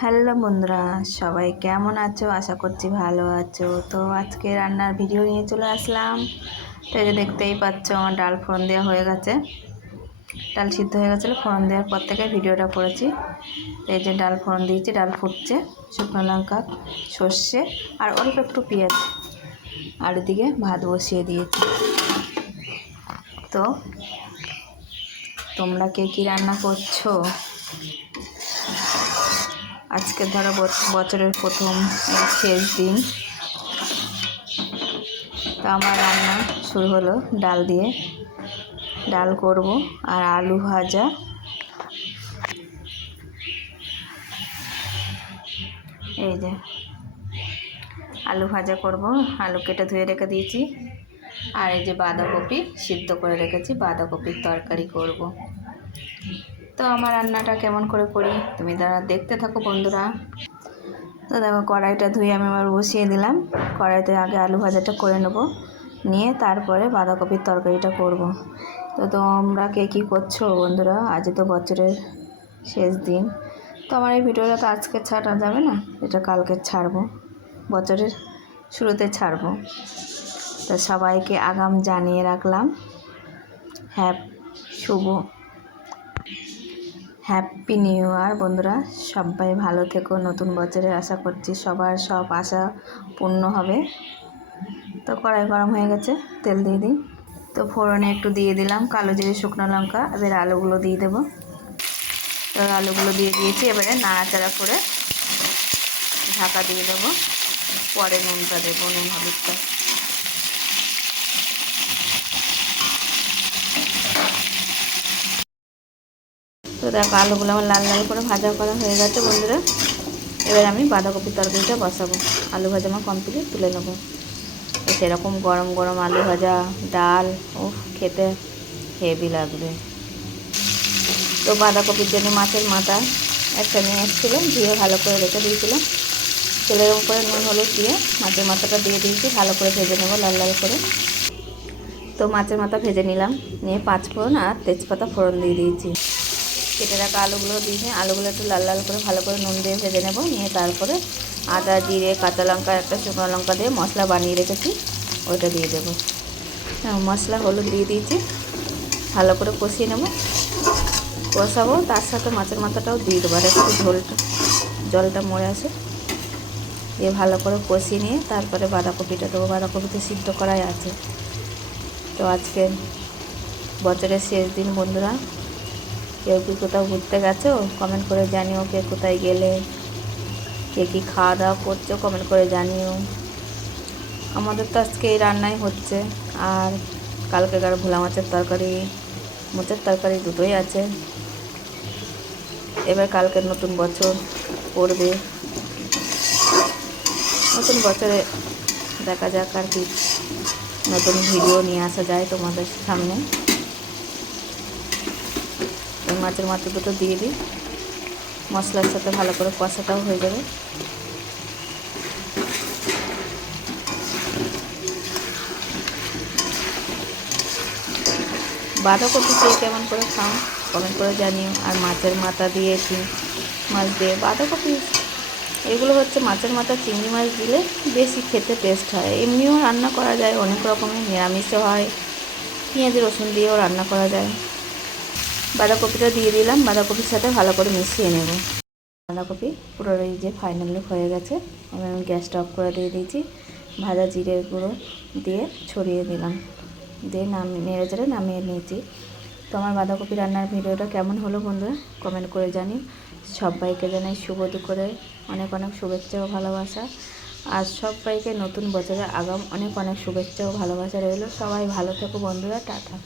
Hello বন্ধুরা, সবাই কেমন আছো? আশা করছি ভালো আছো। তো আজকে রান্নার ভিডিও নিয়ে চলে আসলাম। তো এই যে দেখতেই পাচ্ছ, আমার ডাল ফোড়ন দেওয়া হয়ে গেছে। ডাল সিদ্ধ হয়ে গেছিলো, ফোড়ন দেওয়ার পর থেকে ভিডিওটা করেছি। তো এই যে ডাল ফোড়ন দিয়েছি, ডাল ফুটছে, শুকনো লঙ্কা, সর্ষে আর অল্প একটু পেঁয়াজ, আর এদিকে ভাত বসিয়ে দিয়েছি। তো তোমরা কে কী রান্না করছো? আজকে ধরো বছরের প্রথম শেষ দিন। তো আমার রান্না শুরু হলো ডাল দিয়ে। ডাল করব আর আলু ভাজা। এই যে আলু ভাজা করব, আলু কেটে ধুয়ে রেখে দিয়েছি। আর এই যে বাঁধাকপি সিদ্ধ করে রেখেছি, বাঁধাকপির তরকারি করব। তো আমার রান্নাটা কেমন করে করি তুমি তারা দেখতে থাকো বন্ধুরা। তো দেখো, কড়াইটা ধুয়ে আমি আবার বসিয়ে দিলাম। কড়াইতে আগে আলু ভাজাটা করে নেব, নিয়ে তারপরে বাঁধাকপির তরকারিটা করব। তো তোমরা কে কী করছো বন্ধুরা? আজ তো বছরের শেষ দিন। তো আমার এই ভিডিওটা তো আজকে ছাড়া যাবে না, এটা কালকে ছাড়বো, বছরের শুরুতে ছাড়বো। তো সবাইকে আগাম জানিয়ে রাখলাম হ্যাপি নিউ ইয়ার বন্ধুরা। সবাই ভালো থেকো, নতুন বছরে আশা করছি সবার সব আশা পূর্ণ হবে। তো কড়াই গরম হয়ে গেছে, তেল দিয়ে দিই। তো ফোড়নে একটু দিয়ে দিলাম কালো জিরে, শুকনো লঙ্কা। এবার আলুগুলো দিয়ে দেবো। তো আলুগুলো দিয়ে দিয়েছি, এবারে নাড়াচাড়া করে ঢাকা দিয়ে দেবো। পরে নুনটা দেবো, নুন হলুদটা। তো দেখো, আলুগুলো আমার লাল লাল করে ভাজা করা হয়ে গেছে বন্ধুরা। এবার আমি বাঁধাকপির তরকারিটা বসাবো। আলু ভাজা আমার কমপ্লিট, তুলে নেবো। তো সেরকম গরম গরম আলু ভাজা, ডাল, ও খেতে হেভি লাগবে। তো বাঁধাকপির জন্য মাছের মাথা একটা নিয়ে এসেছিলাম, ধুয়ে ভালো করে রেখে দিয়েছিলাম। তেলের উপরে নুন হলুদ দিয়ে মাছের মাথাটা দিয়ে দিয়েছি, ভালো করে ভেজে নেবো লাল লাল করে। তো মাছের মাথা ভেজে নিলাম, নিয়ে পাঁচফোড়ন আর তেজপাতা ফোড়ন দিয়ে দিয়েছি। কেটে রাখা আলুগুলো দিয়ে আলুগুলো একটু লাল লাল করে ভালো করে নুন দিয়ে ভেজে নেব। নিয়ে তারপরে আদা, জিরে, কাঁচা লঙ্কা, একটা শুকনো লঙ্কা দিয়ে মশলা বানিয়ে রেখেছি, ওইটা দিয়ে দেবো। মশলা হলুদ দিয়ে দিয়েছি, ভালো করে কষিয়ে নেব, কষাবো। তার সাথে মাছের মাথাটাও দিয়ে দেবো, আর একটু জলটা মরে আসে, দিয়ে ভালো করে কষিয়ে নিয়ে তারপরে বাঁধাকপিটা দেবো। বাঁধাকপিতে সিদ্ধ করাই আছে। তো আজকে বছরের শেষ দিন বন্ধুরা, কেউ কি কোথাও ঘুরতে গেছো? কমেন্ট করে জানিও কে কোথায় গেলে, কে কী খাওয়া দাওয়া করছো কমেন্ট করে জানিও। আমাদের তো আজকে এই রান্নাই হচ্ছে, আর কালকেকার ভোলা মাছের তরকারি, মোচের তরকারি দুটোই আছে। এবার কালকের নতুন বছর পড়বে, নতুন বছরে দেখা যাক আর কি নতুন ভিডিও নিয়ে আসা যায় তোমাদের সামনে। মাছের মাথা দুটো দিয়ে দিই, মশলার সাথে ভালো করে কষাটাও হয়ে যাবে। বাঁধাকপি দিয়ে কেমন করে খাও কমেন্ট করে জানিও। আর মাছের মাথা দিয়ে মাছ দিয়ে বাঁধাকপি, এগুলো হচ্ছে মাছের মাথা, চিংড়ি মাছ দিলে বেশি খেতে টেস্ট হয়। এমনিও রান্না করা যায় অনেক রকমের, নিরামিষও হয়, পেঁয়াজ রসুন দিয়েও রান্না করা যায়। বাঁধাকপিটা দিয়ে দিলাম, বাঁধাকপির সাথে ভালো করে মিশিয়ে নেব। বাঁধাকপি পুরো এই যে ফাইনাল লুক হয়ে গেছে। আমি গ্যাসটা অফ করে দিয়ে দিয়েছি, ভাজা জিরের গুঁড়ো দিয়ে ছড়িয়ে দিলাম, দিয়ে নেড়ে চেড়ে নামিয়ে নিয়েছি। তো আমার বাঁধাকপি রান্নার ভিডিওটা কেমন হলো বন্ধুরা কমেন্ট করে জানি। সবাইকে জানাই শুভ দুপুরে অনেক অনেক শুভেচ্ছা ও ভালোবাসা। আর সবাইকে নতুন বছরে আগাম অনেক অনেক শুভেচ্ছা ও ভালোবাসা রইল। সবাই ভালো থেকো বন্ধুরা, টাটা।